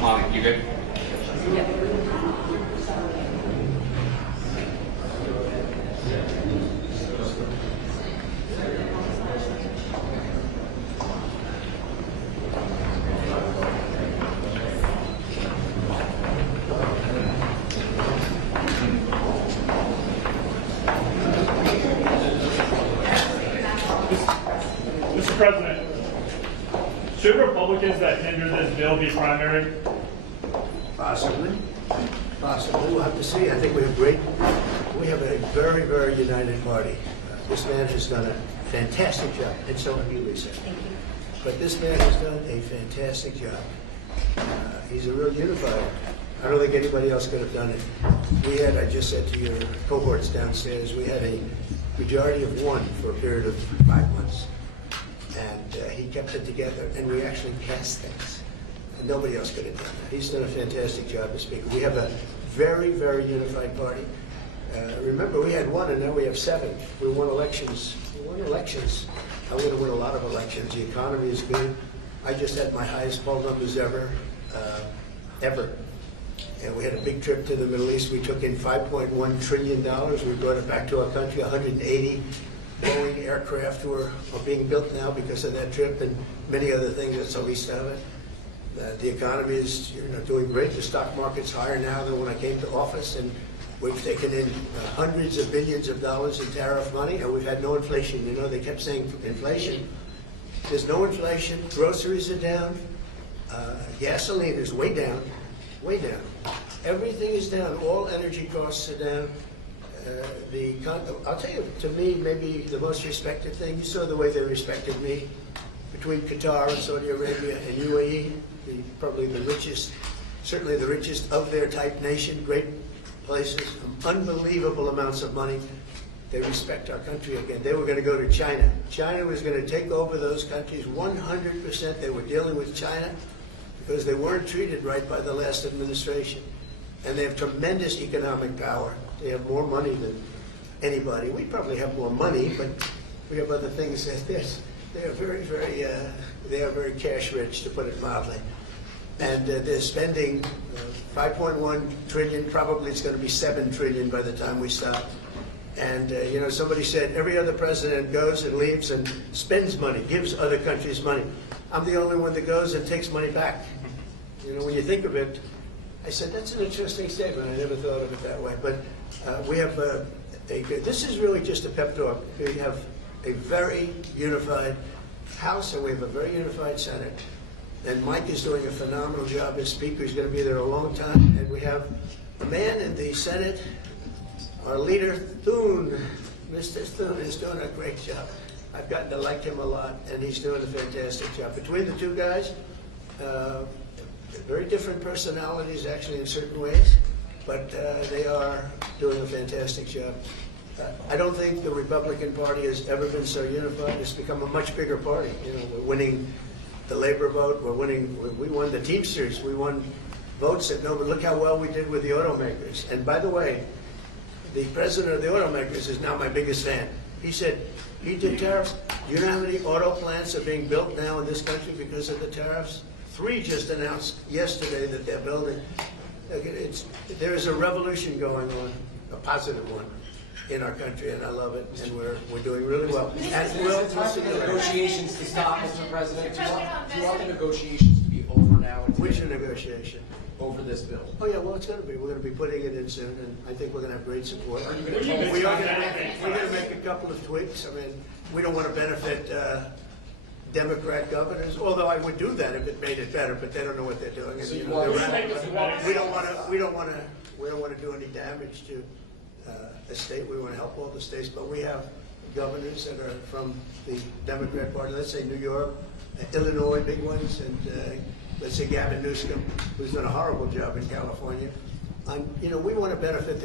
Molly, you good? Mr. President, should Republicans that hinder this bill be primaried? Possibly. Possibly. We'll have to see. I think we have a very, very united party. This man has done a fantastic job, and so have you, Lisa. Thank you. But this man has done a fantastic job. He's a real unifier. I don't think anybody else could have done it. We had, I just said to your cohorts downstairs, we had a majority of one for a period of 5 months. And he kept it together, and we actually passed things. And nobody else could have done that. He's done a fantastic job as Speaker. We have a very, very unified party. Remember, we had 1, and now we have 7. We won elections. We won elections. I'm going to win a lot of elections. The economy is good. I just had my highest poll numbers ever. And we had a big trip to the Middle East. We took in $5.1 trillion. We brought it back to our country. 180 Boeing aircraft are being built now because of that trip, and many other things. That's the least of it. The economy is doing great. The stock market's higher now than when I came to office, and we've taken in hundreds of billions of dollars in tariff money, and we've had no inflation. You know, they kept saying inflation. There's no inflation. Groceries are down. Gasoline is way down, way down. Everything is down. All energy costs are down. I'll tell you, to me, maybe the most respected thing, you saw the way they respected me between Qatar and Saudi Arabia and UAE, probably the richest, certainly the richest of their type nation, great places, unbelievable amounts of money. They respect our country again. They were going to go to China. China was going to take over those countries 100%. They were dealing with China because they weren't treated right by the last administration. And they have tremendous economic power. They have more money than anybody. We probably have more money, but we have other things that they are very, very, they are very cash rich, to put it mildly. And they're spending 5.1 trillion. Probably it's going to be 7 trillion by the time we stop. And somebody said every other president goes and leaves and spends money, gives other countries money. I'm the only one that goes and takes money back. When you think of it, I said, that's an interesting statement. I never thought of it that way. But we have this is really just a pep talk. We have a very unified House, and we have a very unified Senate. And Mike is doing a phenomenal job as Speaker. He's going to be there a long time. And we have a man in the Senate, our leader, Thune. Mr. Thune is doing a great job. I've gotten to like him a lot, and he's doing a fantastic job. Between the two guys, very different personalities, actually, in certain ways, but they are doing a fantastic job. I don't think the Republican Party has ever been so unified. It's become a much bigger party. We're winning the labor vote. We won the Teamsters. We won votes that nobody. Look how well we did with the automakers. And by the way, the president of the automakers is now my biggest fan. He said, he did tariffs. Do you know how many auto plants are being built now in this country because of the tariffs? 3 just announced yesterday that they're building. There is a revolution going on, a positive one, in our country, and I love it, and we're doing really well. And we'll see the negotiations to stop, Mr. President. Do you want the negotiations to be over now? Which negotiation? Over this bill. Oh yeah, well it's going to be. We're going to be putting it in soon, and I think we're going to have great support. Are you going to We're going to make a couple of tweaks. I mean, we don't want to benefit Democrat governors, although I would do that if it made it better, but they don't know what they're doing. So And, we don't want to do any damage to a state. We want to help all the states, but we have governors that are from the Democrat Party. Let's say New York, Illinois, big ones, and let's say Gavin Newsom, who's done a horrible job in California. We want to benefit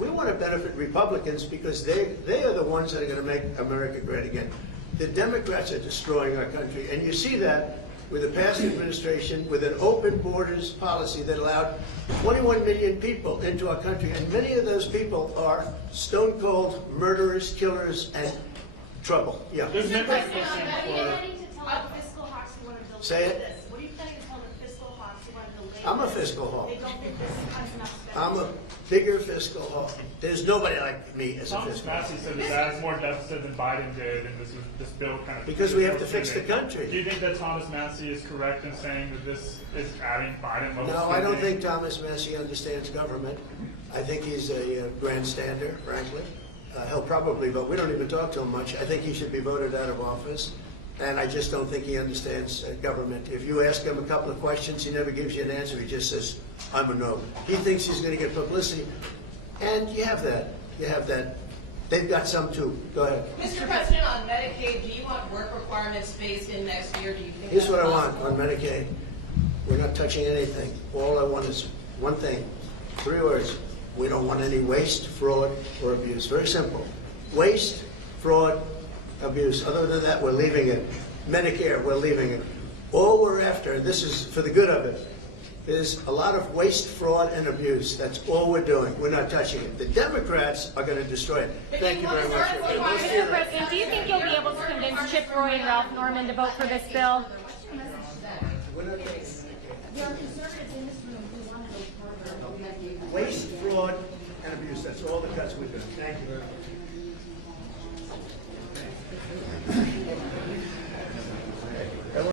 we want to benefit Republicans because they are the ones that are going to make America great again. The Democrats are destroying our country, and you see that with the past administration, with an open borders policy that allowed 21 million people into our country, and many of those people are stone cold murderers, killers, and trouble. Yeah. There's What members are you planning to tell the fiscal hawks who want to build Say it. this? What are you planning to tell the fiscal hawks who want to delay fiscal hawk. They don't think this has enough I'm spending. a bigger fiscal hawk. There's nobody like me as a Thomas fiscal. Massey said that that has more deficit than Biden did, and this bill kind of. Because we have to fix the country. Do you think that Thomas Massey is correct in saying that this is adding Biden level No, I don't spending? think Thomas Massey understands government. I think he's a grandstander, frankly. He'll probably vote. We don't even talk to him much. I think he should be voted out of office. And I just don't think he understands government. If you ask him a couple of questions, he never gives you an answer. He just says, I'm a no. He thinks he's going to get publicity. And you have that. You have that. They've got some too. Go ahead. Mr. President, on Medicaid, do you want work requirements phased in next year? Do you think Here's that's what I want possible? on Medicaid. We're not touching anything. All I want is one thing. 3 words. We don't want any waste, fraud, or abuse. Very simple. Waste, fraud, abuse. Other than that, we're leaving it. Medicare, we're leaving it. All we're after, and this is for the good of it, is a lot of waste, fraud, and abuse. That's all we're doing. We're not touching it. The Democrats are going to destroy it. Thank you very much. Mr. President, do you think you'll be able to convince Chip Roy and Ralph Norman to vote for this bill? We're not taking it. There are conservatives in this room who want to go further. Waste, fraud, and abuse. That's all the cuts we're doing. Thank you very much.